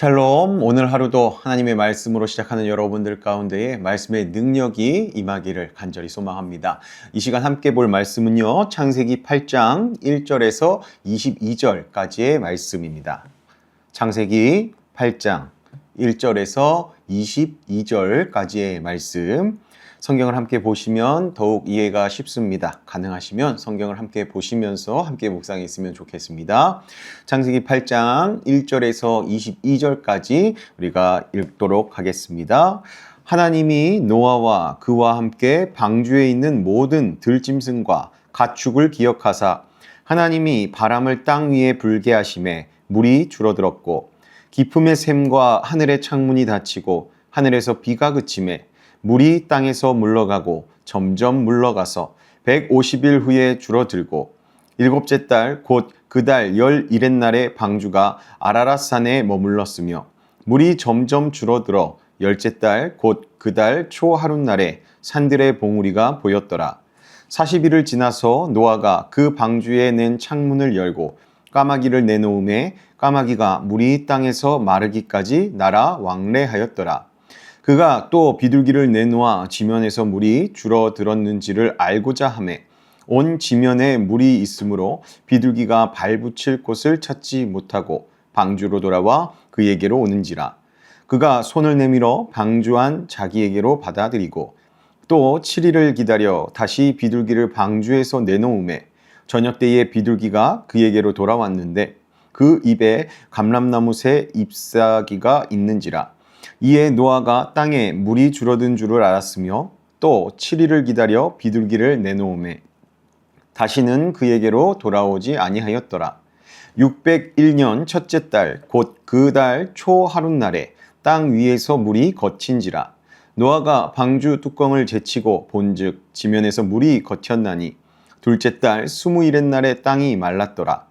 샬롬, 오늘 하루도 하나님의 말씀으로 시작하는 여러분들 가운데에 말씀의 능력이 임하기를 간절히 소망합니다. 이 시간 함께 볼 말씀은요, 창세기 8장 1절에서 22절까지의 말씀입니다. 창세기 8장 1절에서 22절까지의 말씀. 성경을 함께 보시면 더욱 이해가 쉽습니다. 가능하시면 성경을 함께 보시면서 함께 묵상했으면 좋겠습니다. 창세기 8장 1절에서 22절까지 우리가 읽도록 하겠습니다. 하나님이 노아와 그와 함께 방주에 있는 모든 들짐승과 가축을 기억하사 하나님이 바람을 땅 위에 불게 하심에 물이 줄어들었고 깊음의 샘과 하늘의 창문이 닫히고 하늘에서 비가 그치매 물이 땅에서 물러가고 점점 물러가서 150일 후에 줄어들고 일곱째 달 곧 그 달 11의 날에 방주가 아라랏산에 머물렀으며 물이 점점 줄어들어 열째 달 곧 그 달 초 하룻날에 산들의 봉우리가 보였더라. 40일을 지나서 노아가 그 방주에 낸 창문을 열고 까마귀를 내놓음에 까마귀가 물이 땅에서 마르기까지 날아 왕래하였더라. 그가 또 비둘기를 내놓아 지면에서 물이 줄어들었는지를 알고자 하매 온 지면에 물이 있으므로 비둘기가 발붙일 곳을 찾지 못하고 방주로 돌아와 그에게로 오는지라. 그가 손을 내밀어 방주 안 자기에게로 받아들이고 또 7일을 기다려 다시 비둘기를 방주에서 내놓음에 저녁 때에 비둘기가 그에게로 돌아왔는데 그 입에 감람나무 새 잎사귀가 있는지라. 이에 노아가 땅에 물이 줄어든 줄을 알았으며 또 7일을 기다려 비둘기를 내놓음에 다시는 그에게로 돌아오지 아니하였더라. 601년 첫째 달 곧 그 달 초 하룻날에 땅 위에서 물이 거친지라. 노아가 방주 뚜껑을 제치고 본즉 지면에서 물이 거쳤나니 둘째 달 20일의 날에 땅이 말랐더라.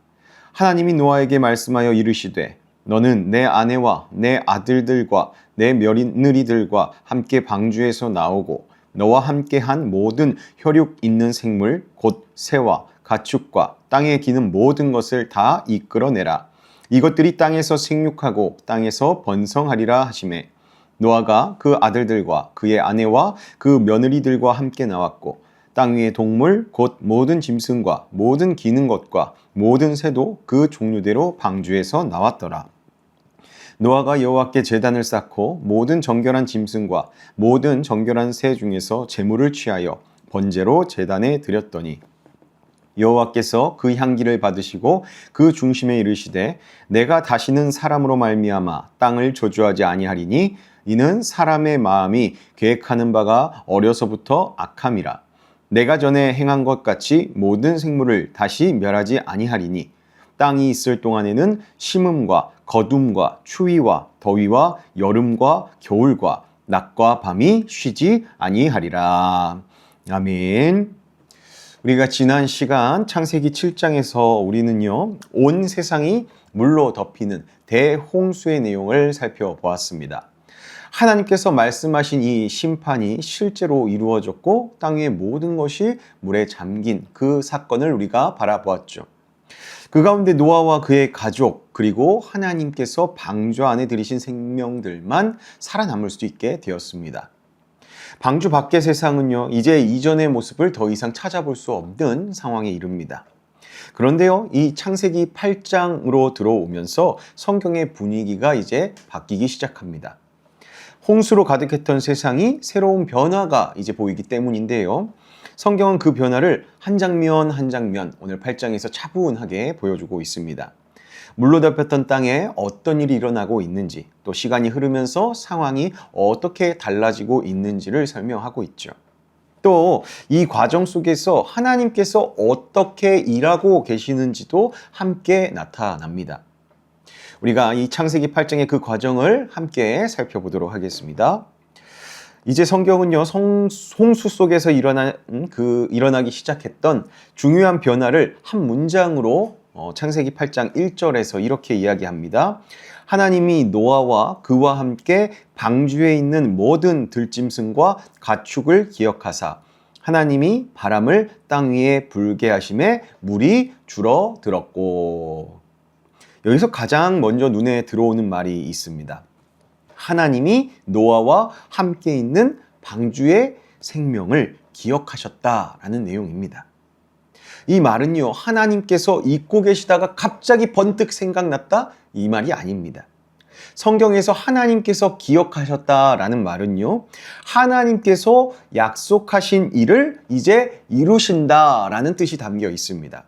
하나님이 노아에게 말씀하여 이르시되 너는 내 아내와 내 아들들과 내 며느리들과 함께 방주에서 나오고 너와 함께 한 모든 혈육 있는 생물 곧 새와 가축과 땅에 기는 모든 것을 다 이끌어내라. 이것들이 땅에서 생육하고 땅에서 번성하리라 하시매 노아가 그 아들들과 그의 아내와 그 며느리들과 함께 나왔고 땅 위의 동물 곧 모든 짐승과 모든 기는 것과 모든 새도 그 종류대로 방주에서 나왔더라. 노아가 여호와께 제단을 쌓고 모든 정결한 짐승과 모든 정결한 새 중에서 제물을 취하여 번제로 제단에 드렸더니 여호와께서 그 향기를 받으시고 그 중심에 이르시되 내가 다시는 사람으로 말미암아 땅을 저주하지 아니하리니 이는 사람의 마음이 계획하는 바가 어려서부터 악함이라. 내가 전에 행한 것 같이 모든 생물을 다시 멸하지 아니하리니 땅이 있을 동안에는 심음과 거둠과 추위와 더위와 여름과 겨울과 낮과 밤이 쉬지 아니하리라. 아멘. 우리가 지난 시간 창세기 7장에서 우리는요, 온 세상이 물로 덮이는 대홍수의 내용을 살펴보았습니다. 하나님께서 말씀하신 이 심판이 실제로 이루어졌고 땅 위의 모든 것이 물에 잠긴 그 사건을 우리가 바라보았죠. 그 가운데 노아와 그의 가족 그리고 하나님께서 방주 안에 들이신 생명들만 살아남을 수 있게 되었습니다. 방주 밖의 세상은요, 이제 이전의 모습을 더 이상 찾아볼 수 없는 상황에 이릅니다. 그런데요, 이 창세기 8장으로 들어오면서 성경의 분위기가 이제 바뀌기 시작합니다. 홍수로 가득했던 세상이 새로운 변화가 이제 보이기 때문인데요. 성경은 그 변화를 한 장면 한 장면 오늘 8장에서 차분하게 보여주고 있습니다. 물로 덮였던 땅에 어떤 일이 일어나고 있는지, 또 시간이 흐르면서 상황이 어떻게 달라지고 있는지를 설명하고 있죠. 또 이 과정 속에서 하나님께서 어떻게 일하고 계시는지도 함께 나타납니다. 우리가 이 창세기 8장의 그 과정을 함께 살펴보도록 하겠습니다. 이제 성경은요, 홍수 속에서 일어나기 시작했던 중요한 변화를 한 문장으로 창세기 8장 1절에서 이렇게 이야기합니다. 하나님이 노아와 그와 함께 방주에 있는 모든 들짐승과 가축을 기억하사 하나님이 바람을 땅 위에 불게 하심에 물이 줄어들었고. 여기서 가장 먼저 눈에 들어오는 말이 있습니다. 하나님이 노아와 함께 있는 방주의 생명을 기억하셨다라는 내용입니다. 이 말은요, 하나님께서 잊고 계시다가 갑자기 번뜩 생각났다? 이 말이 아닙니다. 성경에서 하나님께서 기억하셨다라는 말은요, 하나님께서 약속하신 일을 이제 이루신다라는 뜻이 담겨 있습니다.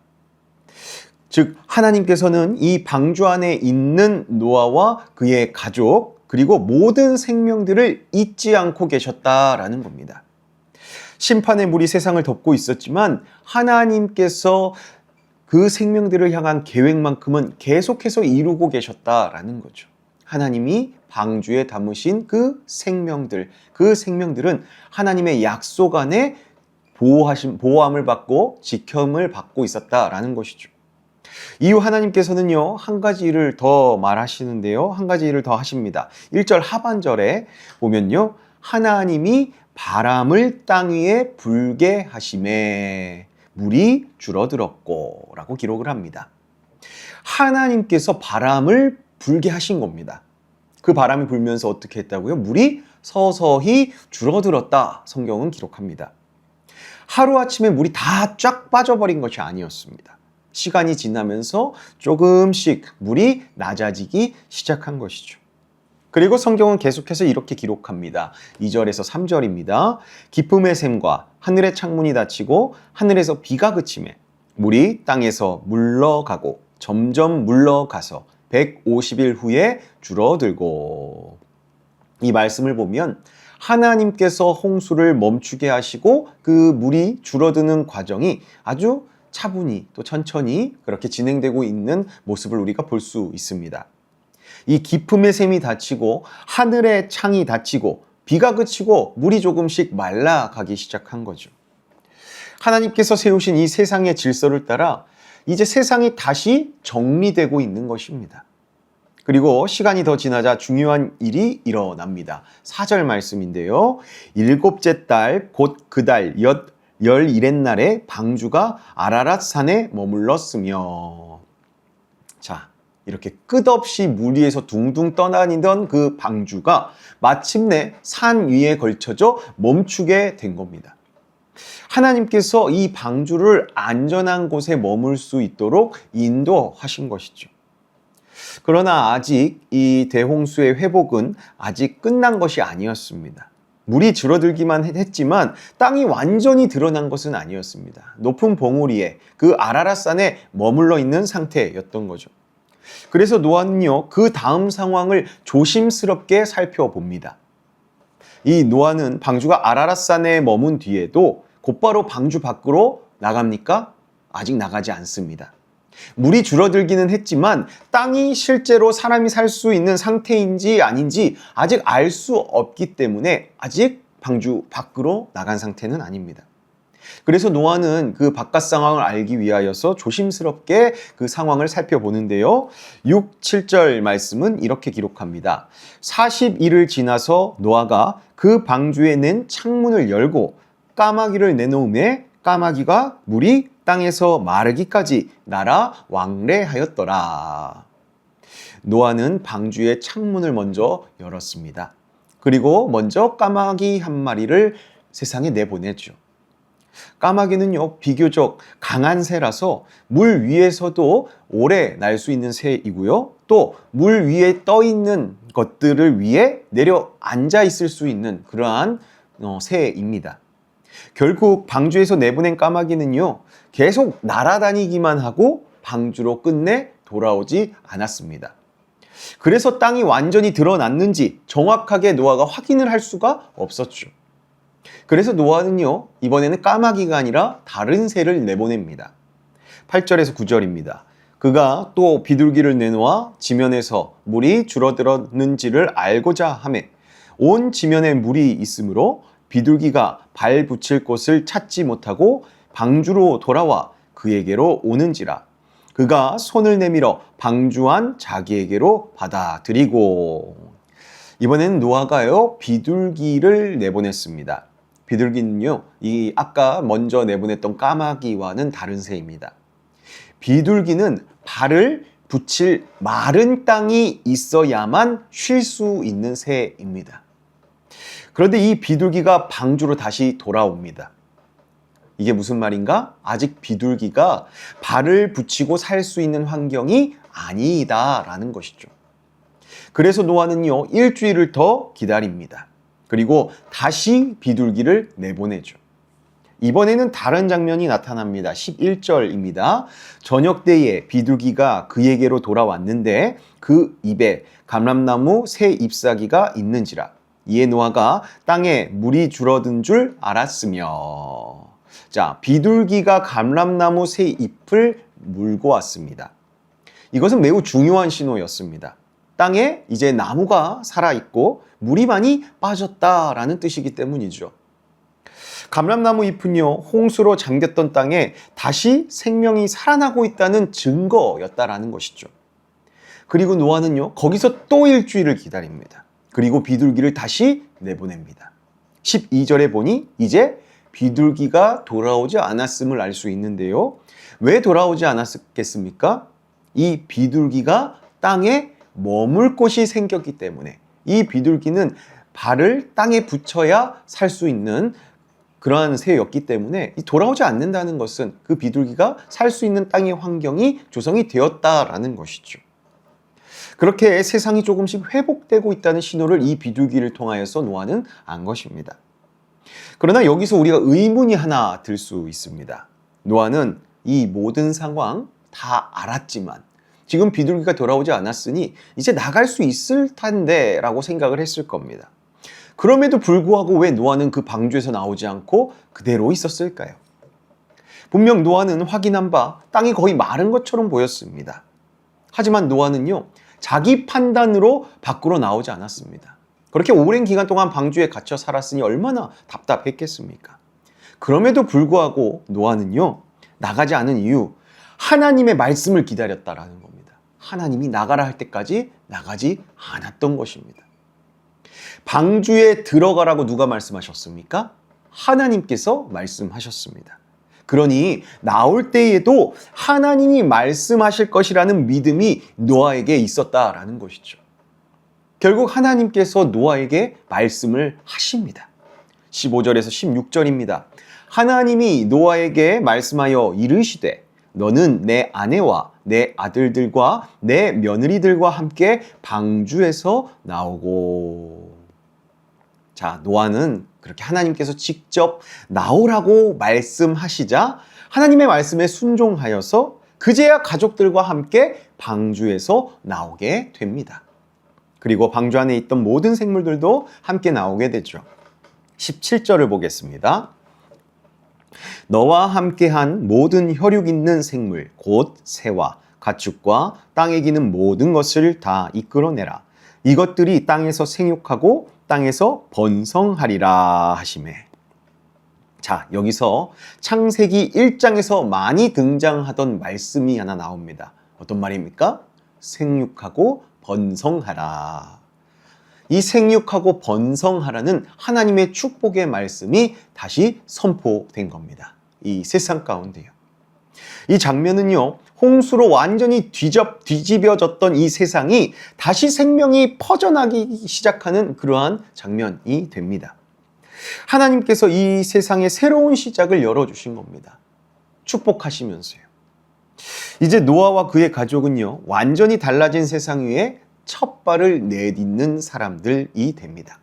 즉, 하나님께서는 이 방주 안에 있는 노아와 그의 가족, 그리고 모든 생명들을 잊지 않고 계셨다라는 겁니다. 심판의 물이 세상을 덮고 있었지만 하나님께서 그 생명들을 향한 계획만큼은 계속해서 이루고 계셨다라는 거죠. 하나님이 방주에 담으신 그 생명들은 하나님의 약속 안에 보호함을 받고 지킴을 받고 있었다라는 것이죠. 이후 하나님께서는요, 한 가지 일을 더 말하시는데요. 한 가지 일을 더 하십니다. 1절 하반절에 보면요, 하나님이 바람을 땅 위에 불게 하심에 물이 줄어들었고 라고 기록을 합니다. 하나님께서 바람을 불게 하신 겁니다. 그 바람이 불면서 어떻게 했다고요? 물이 서서히 줄어들었다. 성경은 기록합니다. 하루아침에 물이 다 쫙 빠져버린 것이 아니었습니다. 시간이 지나면서 조금씩 물이 낮아지기 시작한 것이죠. 그리고 성경은 계속해서 이렇게 기록합니다. 2절에서 3절입니다. 기쁨의 샘과 하늘의 창문이 닫히고 하늘에서 비가 그치매 물이 땅에서 물러가고 점점 물러가서 150일 후에 줄어들고. 이 말씀을 보면 하나님께서 홍수를 멈추게 하시고 그 물이 줄어드는 과정이 아주 차분히 또 천천히 그렇게 진행되고 있는 모습을 우리가 볼 수 있습니다. 이 기쁨의 샘이 닫히고 하늘의 창이 닫히고 비가 그치고 물이 조금씩 말라가기 시작한 거죠. 하나님께서 세우신 이 세상의 질서를 따라 이제 세상이 다시 정리되고 있는 것입니다. 그리고 시간이 더 지나자 중요한 일이 일어납니다. 4절 말씀인데요. 일곱째 달 곧 그 달 열일의 방주가 아라랏 산에 머물렀으며. 자, 이렇게 끝없이 물 위에서 둥둥 떠다니던 그 방주가 마침내 산 위에 걸쳐져 멈추게 된 겁니다. 하나님께서 이 방주를 안전한 곳에 머물 수 있도록 인도하신 것이죠. 그러나 아직 이 대홍수의 회복은 아직 끝난 것이 아니었습니다. 물이 줄어들기만 했지만 땅이 완전히 드러난 것은 아니었습니다. 높은 봉우리에 그 아라랏산에 머물러 있는 상태였던 거죠. 그래서 노아는요, 그 다음 상황을 조심스럽게 살펴봅니다. 이 노아는 방주가 아라랏산에 머문 뒤에도 곧바로 방주 밖으로 나갑니까? 아직 나가지 않습니다. 물이 줄어들기는 했지만 땅이 실제로 사람이 살 수 있는 상태인지 아닌지 아직 알 수 없기 때문에 아직 방주 밖으로 나간 상태는 아닙니다. 그래서 노아는 그 바깥 상황을 알기 위하여서 조심스럽게 그 상황을 살펴보는데요. 6, 7절 말씀은 이렇게 기록합니다. 40일을 지나서 노아가 그 방주에 낸 창문을 열고 까마귀를 내놓음에 까마귀가 물이 땅에서 마르기까지 날아 왕래하였더라. 노아는 방주의 창문을 먼저 열었습니다. 그리고 먼저 까마귀 한 마리를 세상에 내보냈죠. 까마귀는요, 비교적 강한 새라서 물 위에서도 오래 날 수 있는 새이고요. 또 물 위에 떠 있는 것들을 위해 내려 앉아 있을 수 있는 그러한 새입니다. 결국 방주에서 내보낸 까마귀는요, 계속 날아다니기만 하고 방주로 끝내 돌아오지 않았습니다. 그래서 땅이 완전히 드러났는지 정확하게 노아가 확인을 할 수가 없었죠. 그래서 노아는요, 이번에는 까마귀가 아니라 다른 새를 내보냅니다. 8절에서 9절입니다. 그가 또 비둘기를 내놓아 지면에서 물이 줄어들었는지를 알고자 하매 온 지면에 물이 있으므로 비둘기가 발 붙일 곳을 찾지 못하고 방주로 돌아와 그에게로 오는지라. 그가 손을 내밀어 방주 안 자기에게로 받아들이고. 이번에는 노아가요, 비둘기를 내보냈습니다. 비둘기는요, 이 아까 먼저 내보냈던 까마귀와는 다른 새입니다. 비둘기는 발을 붙일 마른 땅이 있어야만 쉴 수 있는 새입니다. 그런데 이 비둘기가 방주로 다시 돌아옵니다. 이게 무슨 말인가? 아직 비둘기가 발을 붙이고 살 수 있는 환경이 아니다라는 것이죠. 그래서 노아는요, 일주일을 더 기다립니다. 그리고 다시 비둘기를 내보내죠. 이번에는 다른 장면이 나타납니다. 11절입니다. 저녁 때에 비둘기가 그에게로 돌아왔는데 그 입에 감람나무 새 잎사귀가 있는지라. 이에 노아가 땅에 물이 줄어든 줄 알았으며. 자, 비둘기가 감람나무 새 잎을 물고 왔습니다. 이것은 매우 중요한 신호였습니다. 땅에 이제 나무가 살아있고 물이 많이 빠졌다라는 뜻이기 때문이죠. 감람나무 잎은요, 홍수로 잠겼던 땅에 다시 생명이 살아나고 있다는 증거였다라는 것이죠. 그리고 노아는요, 거기서 또 일주일을 기다립니다. 그리고 비둘기를 다시 내보냅니다. 12절에 보니 이제 비둘기가 돌아오지 않았음을 알 수 있는데요. 왜 돌아오지 않았겠습니까? 이 비둘기가 땅에 머물 곳이 생겼기 때문에, 이 비둘기는 발을 땅에 붙여야 살 수 있는 그러한 새였기 때문에 돌아오지 않는다는 것은 그 비둘기가 살 수 있는 땅의 환경이 조성이 되었다라는 것이죠. 그렇게 세상이 조금씩 회복되고 있다는 신호를 이 비둘기를 통하여서 노아는 안 것입니다. 그러나 여기서 우리가 의문이 하나 들 수 있습니다. 노아는 이 모든 상황 다 알았지만 지금 비둘기가 돌아오지 않았으니 이제 나갈 수 있을 텐데 라고 생각을 했을 겁니다. 그럼에도 불구하고 왜 노아는 그 방주에서 나오지 않고 그대로 있었을까요? 분명 노아는 확인한 바 땅이 거의 마른 것처럼 보였습니다. 하지만 노아는요, 자기 판단으로 밖으로 나오지 않았습니다. 그렇게 오랜 기간 동안 방주에 갇혀 살았으니 얼마나 답답했겠습니까? 그럼에도 불구하고 노아는요, 나가지 않은 이유, 하나님의 말씀을 기다렸다라는 겁니다. 하나님이 나가라 할 때까지 나가지 않았던 것입니다. 방주에 들어가라고 누가 말씀하셨습니까? 하나님께서 말씀하셨습니다. 그러니 나올 때에도 하나님이 말씀하실 것이라는 믿음이 노아에게 있었다라는 것이죠. 결국 하나님께서 노아에게 말씀을 하십니다. 15절에서 16절입니다. 하나님이 노아에게 말씀하여 이르시되 너는 내 아내와 내 아들들과 내 며느리들과 함께 방주에서 나오고. 자, 노아는 그렇게 하나님께서 직접 나오라고 말씀하시자 하나님의 말씀에 순종하여서 그제야 가족들과 함께 방주에서 나오게 됩니다. 그리고 방주 안에 있던 모든 생물들도 함께 나오게 되죠. 17절을 보겠습니다. 너와 함께한 모든 혈육 있는 생물 곧 새와 가축과 땅에 기는 모든 것을 다 이끌어내라. 이것들이 땅에서 생육하고 땅에서 번성하리라 하시매. 자, 여기서 창세기 1장에서 많이 등장하던 말씀이 하나 나옵니다. 어떤 말입니까? 생육하고 번성하라. 이 생육하고 번성하라는 하나님의 축복의 말씀이 다시 선포된 겁니다. 이 세상 가운데요. 이 장면은요, 홍수로 완전히 뒤집어졌던 이 세상이 다시 생명이 퍼져나기 시작하는 그러한 장면이 됩니다. 하나님께서 이 세상의 새로운 시작을 열어주신 겁니다. 축복하시면서요. 이제 노아와 그의 가족은요, 완전히 달라진 세상 위에 첫 발을 내딛는 사람들이 됩니다.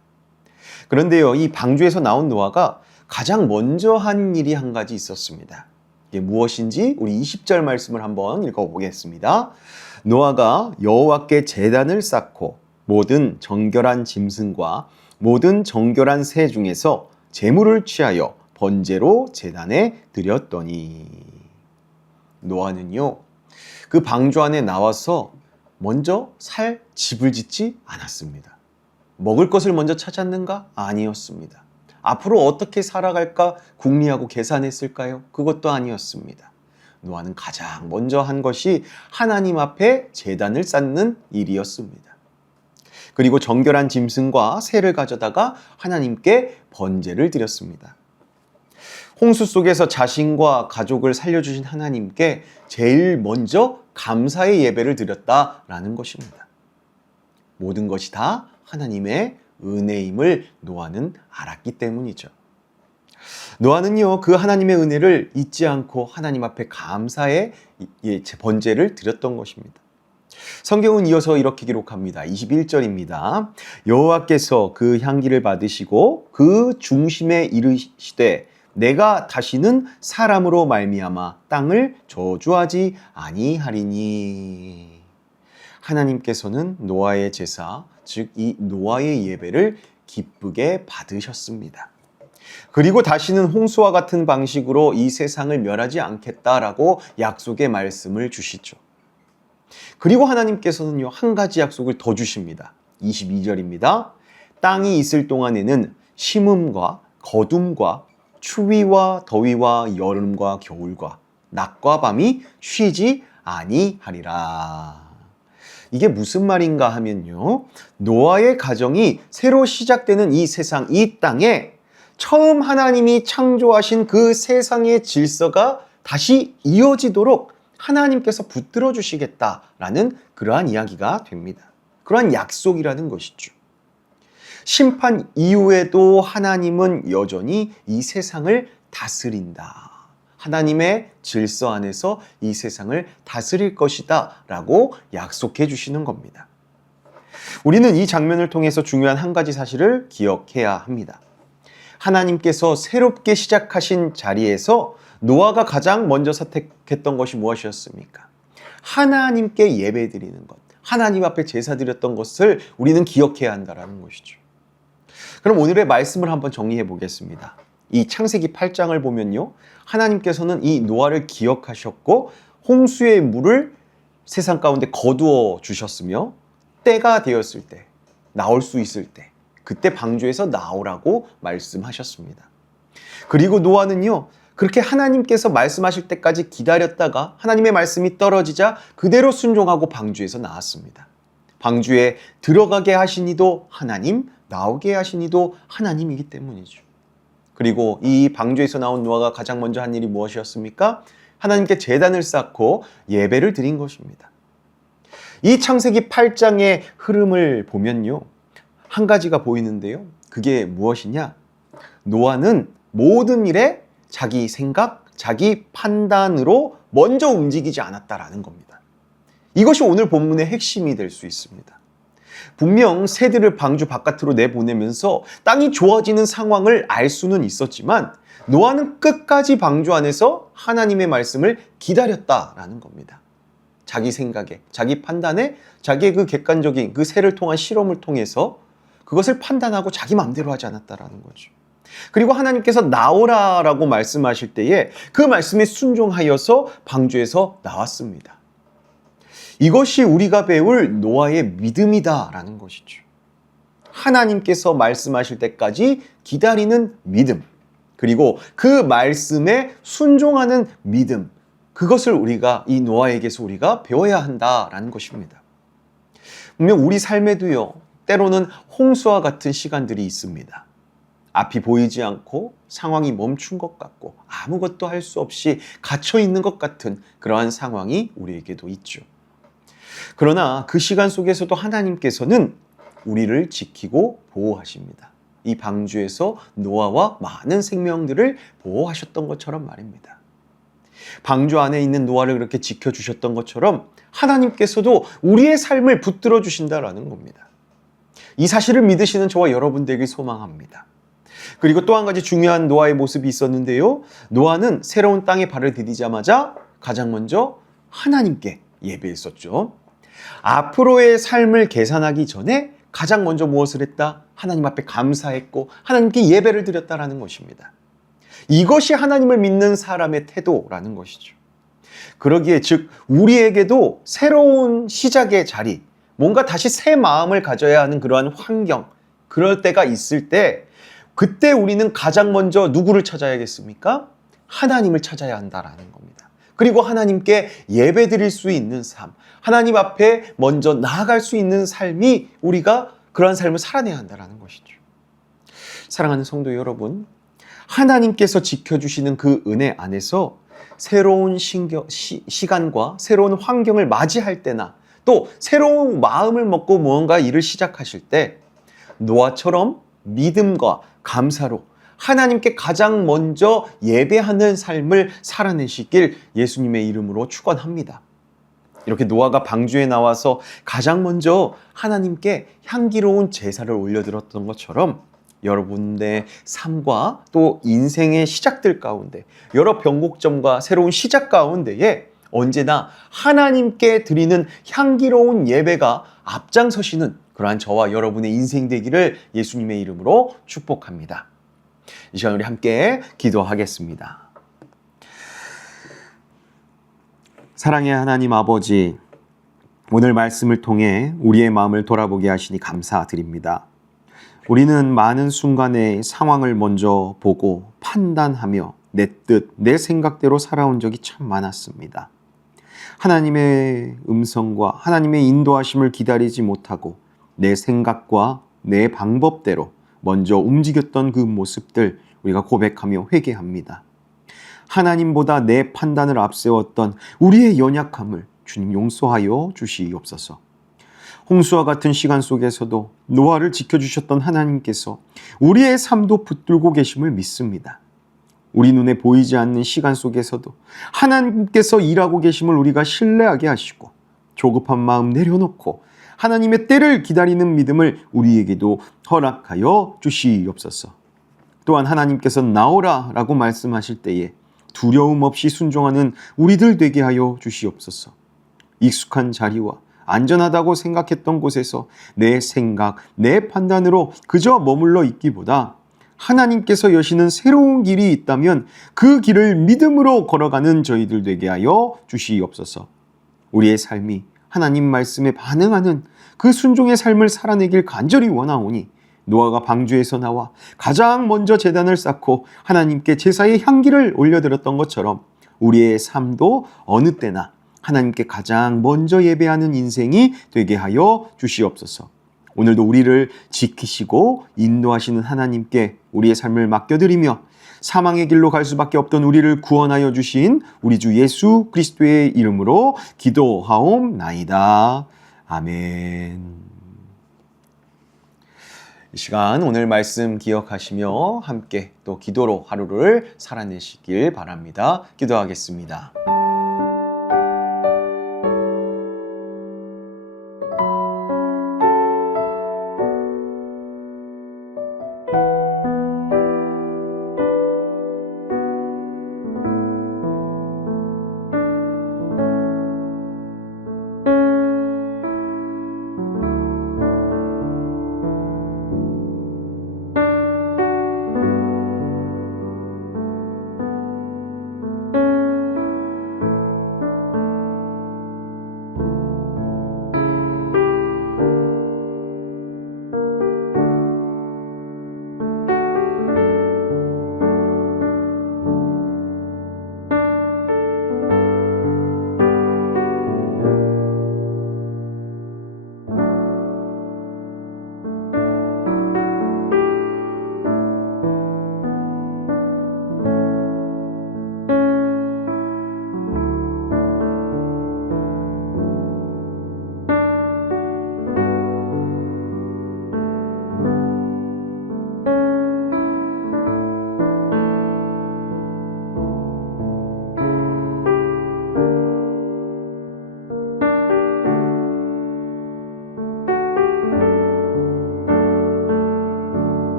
그런데요, 이 방주에서 나온 노아가 가장 먼저 한 일이 한 가지 있었습니다. 이게 무엇인지 우리 20절 말씀을 한번 읽어보겠습니다. 노아가 여호와께 제단을 쌓고 모든 정결한 짐승과 모든 정결한 새 중에서 제물을 취하여 번제로 제단에 드렸더니. 노아는요, 그 방주 안에 나와서 먼저 살 집을 짓지 않았습니다. 먹을 것을 먼저 찾았는가? 아니었습니다. 앞으로 어떻게 살아갈까 궁리하고 계산했을까요? 그것도 아니었습니다. 노아는 가장 먼저 한 것이 하나님 앞에 제단을 쌓는 일이었습니다. 그리고 정결한 짐승과 새를 가져다가 하나님께 번제를 드렸습니다. 홍수 속에서 자신과 가족을 살려주신 하나님께 제일 먼저 감사의 예배를 드렸다라는 것입니다. 모든 것이 다 하나님의 은혜임을 노아는 알았기 때문이죠. 노아는요, 그 하나님의 은혜를 잊지 않고 하나님 앞에 감사의 번제를 드렸던 것입니다. 성경은 이어서 이렇게 기록합니다. 21절입니다. 여호와께서 그 향기를 받으시고 그 중심에 이르시되 내가 다시는 사람으로 말미암아 땅을 저주하지 아니하리니. 하나님께서는 노아의 제사, 즉 이 노아의 예배를 기쁘게 받으셨습니다. 그리고 다시는 홍수와 같은 방식으로 이 세상을 멸하지 않겠다라고 약속의 말씀을 주시죠. 그리고 하나님께서는요, 한 가지 약속을 더 주십니다. 22절입니다. 땅이 있을 동안에는 심음과 거둠과 추위와 더위와 여름과 겨울과 낮과 밤이 쉬지 아니하리라. 이게 무슨 말인가 하면요, 노아의 가정이 새로 시작되는 이 세상, 이 땅에 처음 하나님이 창조하신 그 세상의 질서가 다시 이어지도록 하나님께서 붙들어 주시겠다라는 그러한 이야기가 됩니다. 그러한 약속이라는 것이죠. 심판 이후에도 하나님은 여전히 이 세상을 다스린다. 하나님의 질서 안에서 이 세상을 다스릴 것이다 라고 약속해 주시는 겁니다. 우리는 이 장면을 통해서 중요한 한 가지 사실을 기억해야 합니다. 하나님께서 새롭게 시작하신 자리에서 노아가 가장 먼저 선택했던 것이 무엇이었습니까? 하나님께 예배드리는 것, 하나님 앞에 제사 드렸던 것을 우리는 기억해야 한다는 것이죠. 그럼 오늘의 말씀을 한번 정리해 보겠습니다. 이 창세기 8장을 보면요, 하나님께서는 이 노아를 기억하셨고 홍수의 물을 세상 가운데 거두어 주셨으며 때가 되었을 때, 나올 수 있을 때, 그때 방주에서 나오라고 말씀하셨습니다. 그리고 노아는요, 그렇게 하나님께서 말씀하실 때까지 기다렸다가 하나님의 말씀이 떨어지자 그대로 순종하고 방주에서 나왔습니다. 방주에 들어가게 하신 이도 하나님, 나오게 하신 이도 하나님이기 때문이죠. 그리고 이 방주에서 나온 노아가 가장 먼저 한 일이 무엇이었습니까? 하나님께 제단을 쌓고 예배를 드린 것입니다. 이 창세기 8장의 흐름을 보면요, 한 가지가 보이는데요. 그게 무엇이냐? 노아는 모든 일에 자기 생각, 자기 판단으로 먼저 움직이지 않았다라는 겁니다. 이것이 오늘 본문의 핵심이 될 수 있습니다. 분명 새들을 방주 바깥으로 내보내면서 땅이 좋아지는 상황을 알 수는 있었지만 노아는 끝까지 방주 안에서 하나님의 말씀을 기다렸다라는 겁니다. 자기 생각에, 자기 판단에, 자기의 그 객관적인 그 새를 통한 실험을 통해서 그것을 판단하고 자기 마음대로 하지 않았다라는 거죠. 그리고 하나님께서 나오라라고 말씀하실 때에 그 말씀에 순종하여서 방주에서 나왔습니다. 이것이 우리가 배울 노아의 믿음이다라는 것이죠. 하나님께서 말씀하실 때까지 기다리는 믿음, 그리고 그 말씀에 순종하는 믿음, 그것을 우리가 이 노아에게서 우리가 배워야 한다라는 것입니다. 분명 우리 삶에도요, 때로는 홍수와 같은 시간들이 있습니다. 앞이 보이지 않고 상황이 멈춘 것 같고 아무것도 할 수 없이 갇혀 있는 것 같은 그러한 상황이 우리에게도 있죠. 그러나 그 시간 속에서도 하나님께서는 우리를 지키고 보호하십니다. 이 방주에서 노아와 많은 생명들을 보호하셨던 것처럼 말입니다. 방주 안에 있는 노아를 그렇게 지켜주셨던 것처럼 하나님께서도 우리의 삶을 붙들어 주신다라는 겁니다. 이 사실을 믿으시는 저와 여러분 되길 소망합니다. 그리고 또 한 가지 중요한 노아의 모습이 있었는데요. 노아는 새로운 땅에 발을 디디자마자 가장 먼저 하나님께 예배했었죠. 앞으로의 삶을 계산하기 전에 가장 먼저 무엇을 했다? 하나님 앞에 감사했고 하나님께 예배를 드렸다라는 것입니다. 이것이 하나님을 믿는 사람의 태도라는 것이죠. 그러기에 즉 우리에게도 새로운 시작의 자리, 뭔가 다시 새 마음을 가져야 하는 그러한 환경, 그럴 때가 있을 때 그때 우리는 가장 먼저 누구를 찾아야겠습니까? 하나님을 찾아야 한다라는 겁니다. 그리고 하나님께 예배드릴 수 있는 삶, 하나님 앞에 먼저 나아갈 수 있는 삶이 우리가 그러한 삶을 살아내야 한다는 것이죠. 사랑하는 성도 여러분, 하나님께서 지켜주시는 그 은혜 안에서 새로운 시간과 새로운 환경을 맞이할 때나 또 새로운 마음을 먹고 무언가 일을 시작하실 때 노아처럼 믿음과 감사로 하나님께 가장 먼저 예배하는 삶을 살아내시길 예수님의 이름으로 축원합니다. 이렇게 노아가 방주에 나와서 가장 먼저 하나님께 향기로운 제사를 올려드렸던 것처럼 여러분의 삶과 또 인생의 시작들 가운데 여러 변곡점과 새로운 시작 가운데에 언제나 하나님께 드리는 향기로운 예배가 앞장서시는 그러한 저와 여러분의 인생 되기를 예수님의 이름으로 축복합니다. 이 시간 우리 함께 기도하겠습니다. 사랑의 하나님 아버지, 오늘 말씀을 통해 우리의 마음을 돌아보게 하시니 감사드립니다. 우리는 많은 순간에 상황을 먼저 보고 판단하며 내 뜻, 내 생각대로 살아온 적이 참 많았습니다. 하나님의 음성과 하나님의 인도하심을 기다리지 못하고 내 생각과 내 방법대로 먼저 움직였던 그 모습들 우리가 고백하며 회개합니다. 하나님보다 내 판단을 앞세웠던 우리의 연약함을 주님 용서하여 주시옵소서. 홍수와 같은 시간 속에서도 노아를 지켜주셨던 하나님께서 우리의 삶도 붙들고 계심을 믿습니다. 우리 눈에 보이지 않는 시간 속에서도 하나님께서 일하고 계심을 우리가 신뢰하게 하시고 조급한 마음 내려놓고 하나님의 때를 기다리는 믿음을 우리에게도 허락하여 주시옵소서. 또한 하나님께서 나오라 라고 말씀하실 때에 두려움 없이 순종하는 우리들 되게 하여 주시옵소서. 익숙한 자리와 안전하다고 생각했던 곳에서 내 생각, 내 판단으로 그저 머물러 있기보다 하나님께서 여시는 새로운 길이 있다면 그 길을 믿음으로 걸어가는 저희들 되게 하여 주시옵소서. 우리의 삶이 하나님 말씀에 반응하는 그 순종의 삶을 살아내길 간절히 원하오니 노아가 방주에서 나와 가장 먼저 제단을 쌓고 하나님께 제사의 향기를 올려드렸던 것처럼 우리의 삶도 어느 때나 하나님께 가장 먼저 예배하는 인생이 되게 하여 주시옵소서. 오늘도 우리를 지키시고 인도하시는 하나님께 우리의 삶을 맡겨드리며 사망의 길로 갈 수밖에 없던 우리를 구원하여 주신 우리 주 예수 그리스도의 이름으로 기도하옵나이다. 아멘. 이 시간 오늘 말씀 기억하시며 함께 또 기도로 하루를 살아내시길 바랍니다. 기도하겠습니다.